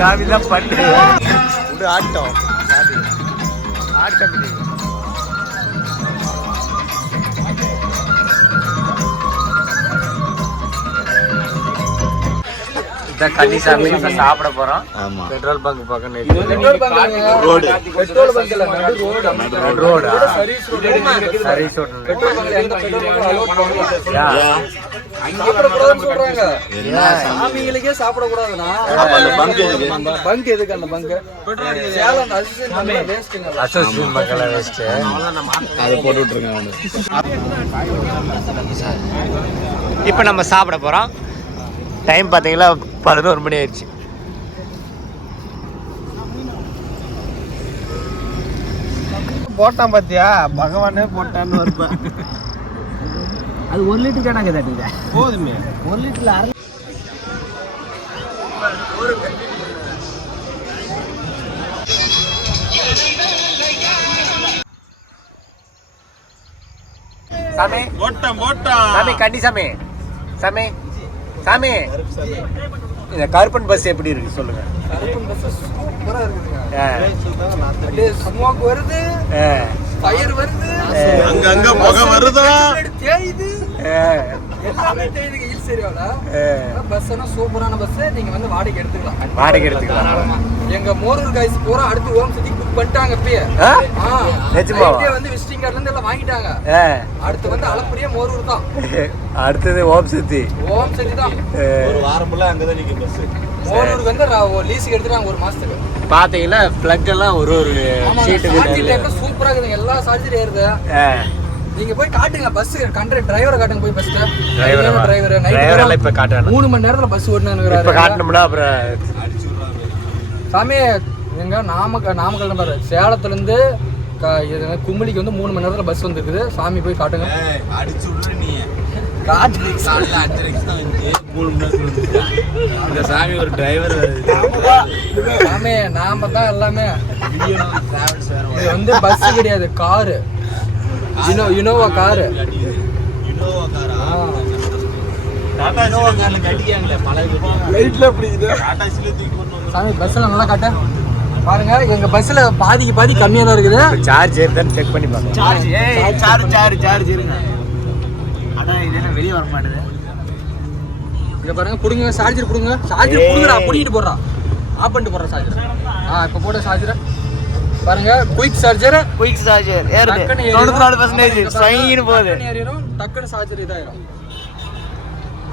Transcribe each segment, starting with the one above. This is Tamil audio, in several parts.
சாமி தான் பண்ணு ஆட்டம் ஆட்டம் கன்னிசாமி சாப்பிட போறோம். ஆமா, பெட்ரோல் பங்க் பக்கம் சாமிகளுக்கே சாப்பிடக்கூடாதுன்னா பங்க் எதுக்கு? அந்த பங்க் அசோசியேஷன் பங்க்ல வேஸ்ட் அதை போட்டு விட்டுருங்க. இப்ப நம்ம சாப்பிட போறோம். டைம் பார்த்தீங்களா 11 மணி ஆயிடுச்சு. போட்டான் பார்த்தியா, பகவானே போட்டான்னு வருப்பேன். அது 1 லிட்டர் கேட்டாங்க தட்டிங்க போதுமே. 1 லிட்டர்ல அரை சாமி போட்டான் சாமி கன்னிசாமி சாமி சாமி இந்த கருப்பன் பஸ் எப்படி இருக்கு சொல்லுங்க. கருப்பன் பஸ் சூப்பரா இருக்குங்க. ஸ்மோக் வருது, ஃபயர் வருது, அங்கங்க புகை வருது, தேயுது, எல்லாமே தேயுதுங்க. ஹில் ஏரியால பஸ்னா சூப்பரான பஸ். நீங்க வந்து வாடகை எடுத்துக்கலாம். எங்க மோரூர் கைஸ் பூரா அடுத்து ஓம் சக்தி புக் பண்ணிட்டாங்க. இப்பயே நிஜமாவா வந்து விசிட்டிங் கார்டுல இருந்து எல்லாம் வாங்கிட்டாங்க. அடுத்து வந்து அலப்புரியா மோரூர் தான். அடுத்தது ஓம் சக்தி தான். ஒரு வாரம் ஃபுல்லா அங்க தான் நிக்கு பஸ். மோரூருக்கு வந்து லீஸுக்கு எடுத்துட்டாங்க 1 மாசத்துக்கு. பாத்தீங்களா பிளக் எல்லாம் ஒரு ஷீட் சூப்பரா இருக்குங்க. எல்லா சார்ஜரும் ஏறுது. நீங்க போய் காட்டுங்க பஸ் கண்டக்டர் டிரைவரை காட்டுங்க போய் ஃபர்ஸ்ட். டிரைவர் நைட் இப்ப காட்டுறாங்க. 3 மணி நேரத்துல பஸ் ஓடுனாங்கறாரு. இப்ப காட்டணும்னா அப்புறம் சாமி எங்க நாமக்கல் பாரு. சேலத்துல இருந்து கும்பலிக்கு வந்து 3 மணி நேரத்துல பஸ் வந்துருக்குது. சாமி போய் காட்டுங்க. அடிச்சு விடுற நீ காட்டு காலைல 5:30க்கு தான் வந்து 3 மணி நேரத்துல இந்த சாமி ஒரு டிரைவர். சாமி நாம தான் எல்லாமே. இது வந்து பஸ் கிடையாது, காரு. Innova car. சாமி பஸ்ல நல்லா காட்ட பாருங்க. எங்க பஸ்ல பாதிக்கு பாதி கம்மியா தான் இருக்குது. சார்ஜ் ஏறுதான்னு செக் பண்ணி பாருங்க. சார்ஜ் இருங்க. ஆனா இதெல்லாம் வெளிய வர மாட்டேங்குது. இங்க பாருங்க, புடுங்க சார்ஜர் புடுங்க. சார்ஜர் புடுங்கடா, புடிக்கிட்டு போறா. ஆஃப் பண்ணிட்டு போறா சார்ஜர். இப்ப போட சார்ஜர் பாருங்க. குயிக் சார்ஜர் ஏறுது 94% ஸ்ட்ரைன் போகுது. ஏறிரும் டக்குன்னு சார்ஜர் இதாயிரும்.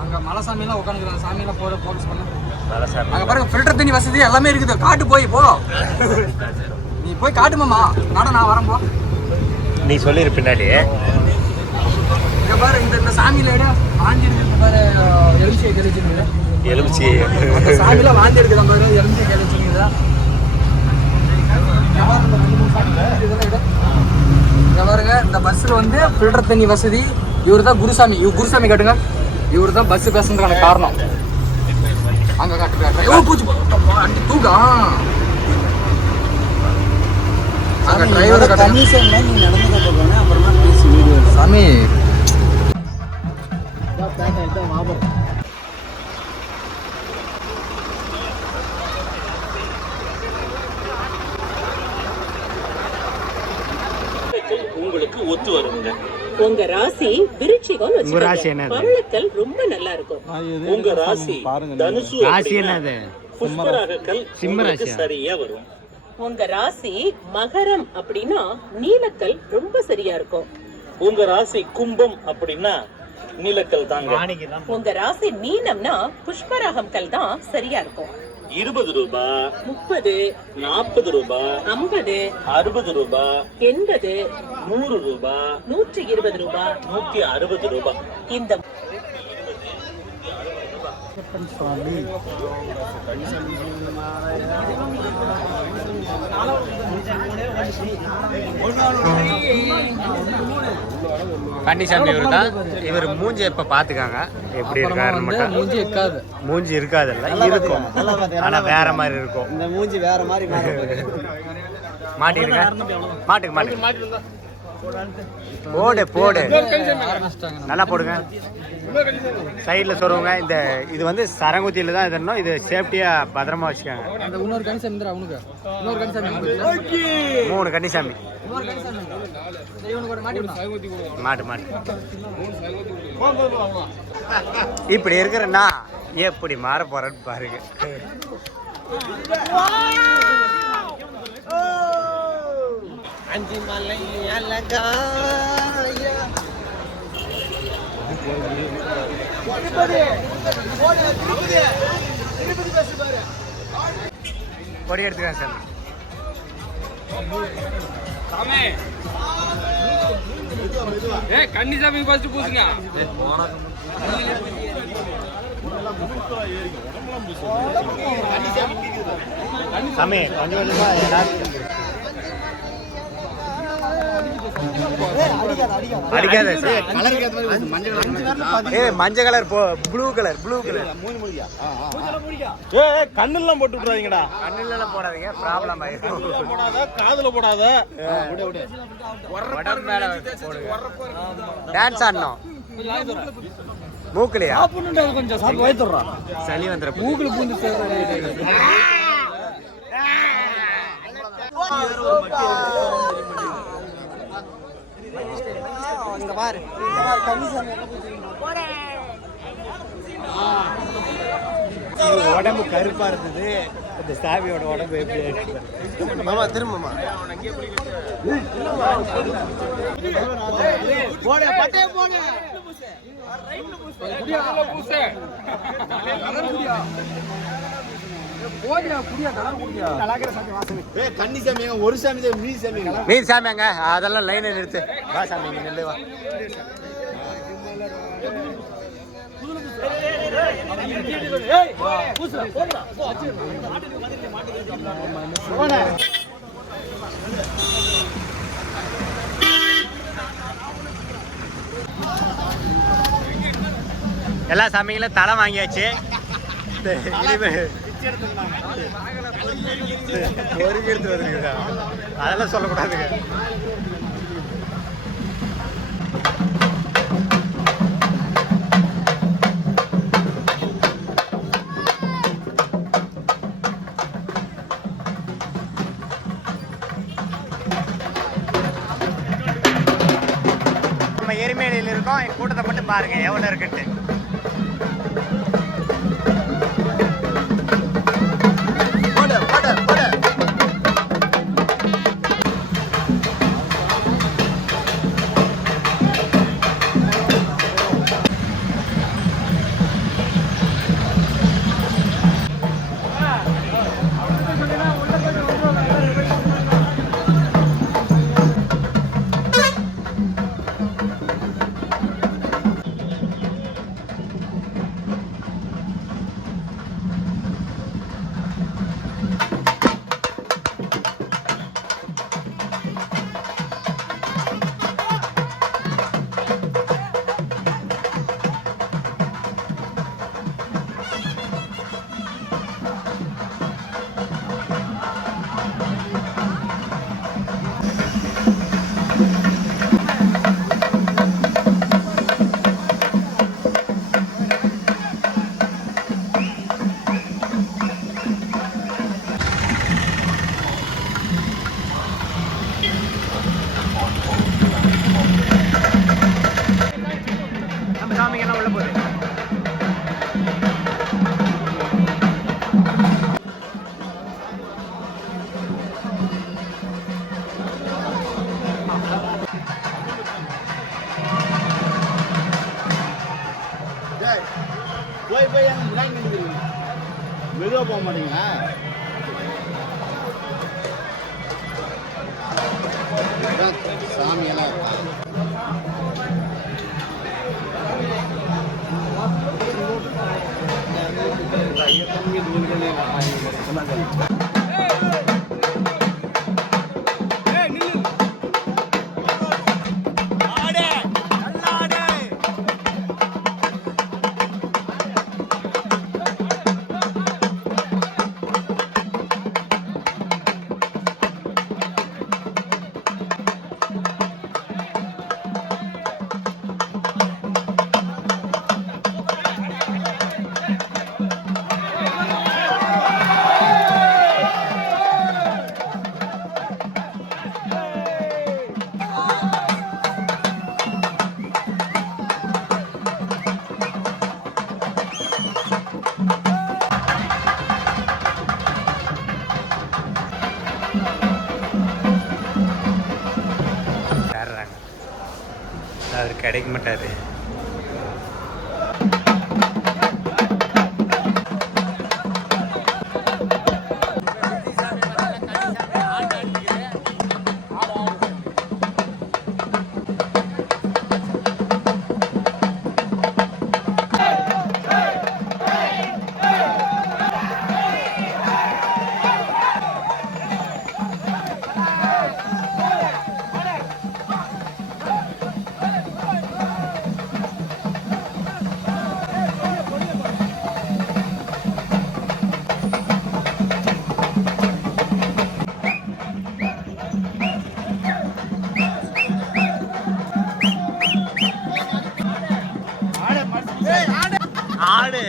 அங்க மலைசாமி எல்லாம் உட்காந்துக்கிறாங்க. சாமி எல்லாம் போட ஃபோக்கஸ் பண்ண. மலைசாமி அங்க பாருங்க, ஃபில்டர் தண்ணி வசதி எல்லாமே இருக்குது. காட்டு போய் போ. நீ போய் காட்டுமாமா. நான் வரேன் போ. நீ சொல்லிரு பின்னாடி. இங்க பாரு, இந்த சாமியில வாந்தி எடுக்கிறது பாரு. எலுமிச்சை தெளிச்சுங்க. எலுமிச்சை அந்த சாமியில வாந்தி எடுக்கிறாங்க பாரு. எலுமிச்சை தெளிச்சுங்க. பாருங்க, இந்த பஸ்ல வந்து ஃபில்டர் தண்ணி வசதி. இவர் தான் குருசாமி. குருசாமி காட்டுங்க. இவர் தான் பஸ் பேசுறதுக்கான காரணம். அங்க காட்டுங்க. தூக்கா அங்க டிரைவர் காட்டுங்க. சாமி உங்களுக்கு ஒத்து வருங்க. உங்க ராசி விருச்சிகம் வச்சுக்கோங்க. பவளக்கல் ரொம்ப நல்லா இருக்கும். உங்க ராசி தனுசு ராசி என்னது? புஷ்பராகக்கல் சிம்ம ராசி சரியா வரும். உங்க ராசி மகரம் அப்படின்னா நீலக்கல் ரொம்ப சரியா இருக்கும். உங்க ராசி கும்பம் அப்படின்னா நீலக்கல் தாங்க. உங்க ராசி மீனம்னா புஷ்பராகம் கல் தான் சரியா இருக்கும். 20 ரூபாய், 30, 40 ரூபாய், 50, 60 ரூபாய், 80, 100 ரூபாய், 120 ரூபாய், 160 ரூபாய். இந்த கன்னிசாமி இவர் தான். இவர் மூஞ்சி இப்ப பாத்துக்காங்க எப்படி இருக்காரு. மூஞ்சி இருக்காது. மூஞ்சி இருக்காதுல்ல, இருக்கும். ஆனா வேற மாதிரி இருக்கும். இந்த மூஞ்சி வேற மாதிரி மாட்டிருங்க. மாட்டுக்கு போடு போடு ஆரம்பிச்சிட்டாங்க. நல்லா போடுங்க. சைடில் சொல்லுவாங்க. இந்த இது வந்து சரங்குத்தியில் தான் இதணும். இது சேஃப்டியாக பத்திரமா வச்சுக்காங்க. அந்த இன்னொரு கணிசாமி இருந்தா அவனுக்கு இன்னொரு கணிசாமி 3 கன்னிசாமி இன்னொரு கணிசாமி இவனுக்கு ஒரு மாட்டி மாட்டு மாட்டு. இப்படி இருக்கிறன்னா எப்படி மாற போறேன்னு பாருங்க. அஞ்சு மலை அழகாயா பொடி எடுத்துக்கேன் சார். கன்னிசாமி ஃபர்ஸ்ட் பூசுங்க. சாமி கொஞ்சம் கொஞ்சமா அடிக்காத. மஞ்சள் கலர் ப்ளூ கலர் கண்ணுலாம் போட்டு விட்டுறாதீங்கடா. கண்ணுல போடாதீங்க, ப்ராப்ளம் ஆயிடும். போடாத, காதுல போடாத. டான்ஸ் ஆடணும். மூக்குலையா கொஞ்சம் சாப்பிட்டு வைத்துறான். சளி வந்துற மூக்குல பூந்து உடம்பு கருப்பா இருந்தது. இந்த சாமியோட உடம்பு எப்படி மாமா திரும்பமா மீன் சாமியாங்க. அதெல்லாம் லைனை நிறுத்து. வா சாமி நில்லு வா. எல்லா சாமிகளும் தலை வாங்கியாச்சு. அதெல்லாம் சொல்லக்கூடாதுங்க. நம்ம எரிமேலியில் இருக்கோம். கூட்டத்தை மட்டும் பாருங்க எவ்வளோ இருக்குன்ட்டு. சாமிங்கெல்லாம் உள்ள போகுது. மெதுவா போக மாட்டீங்களா? சாமியெல்லாம் கிடைக்க மாட்டாரு. ஆடு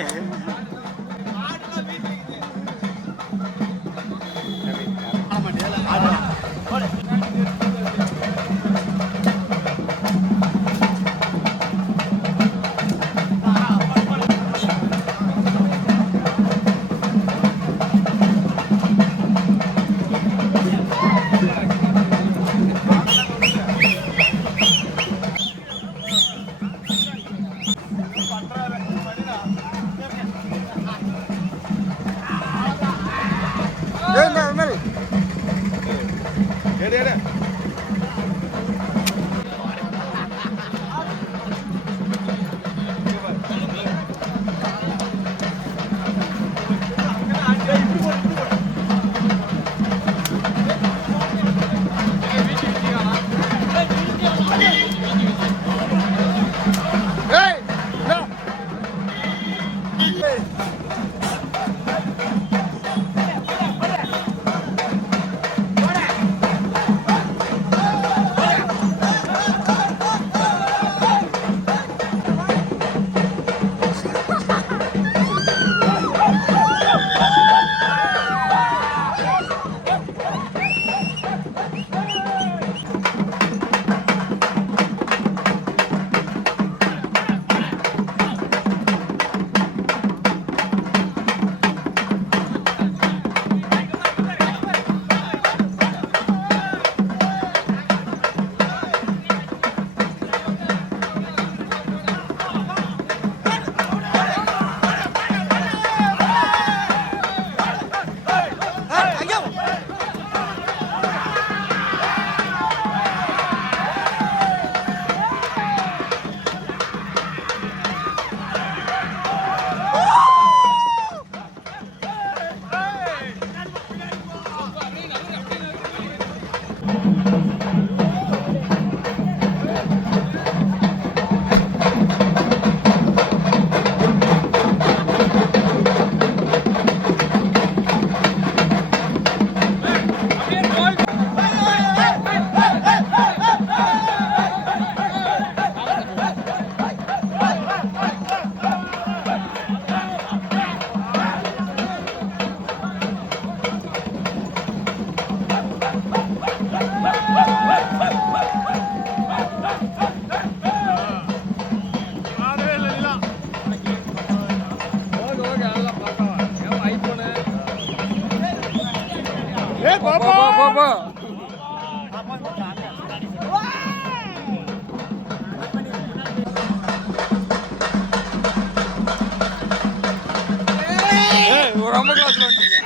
ரொம்ப கிளாஸ்ல வந்துட்டீங்க.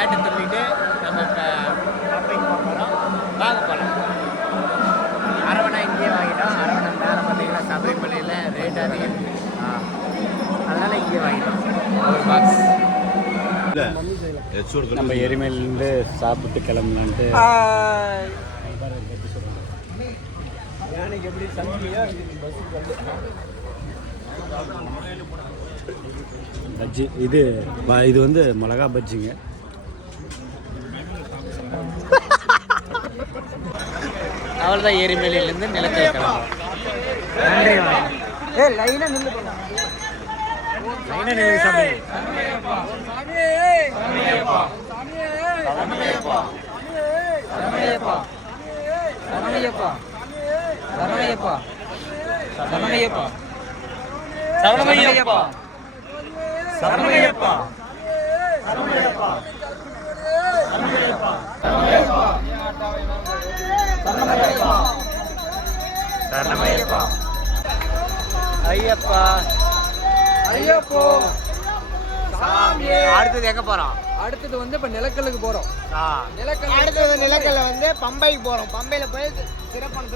பேட்டை திரும்பிட்டு நம்ம பம்பைக்கு போகிறோம். வாங்க போகலாம். அரவணை இங்கேயே வாங்கிட்டோம். அரவணை மேலே பார்த்தீங்கன்னா சபரிமலையில் ரேட் அதிகம், அதனால் இங்கேயே வாங்கிட்டோம் ஒரு பாக்ஸ். நம்ம எரிமலையிலேருந்து சாப்பிட்டு கிளம்பலான்ட்டு பஜ்ஜி. இது வந்து மிளகா பஜ்ஜிங்க. அவ்வளோதான், எரிமலையிலேருந்து நிலக்கல் கிளம்பும். நன்றி. லைனாக நின்று சாமி. ஐயப்பா ஐயப்போ. அடுத்தது எங்க போறோம்? அடுத்தது வந்து இப்ப நிலக்கல்லுக்கு போறோம். அடுத்தது நிலக்கல்ல வந்து பம்பைக்கு போறோம். பம்பையில போய் சிறப்பான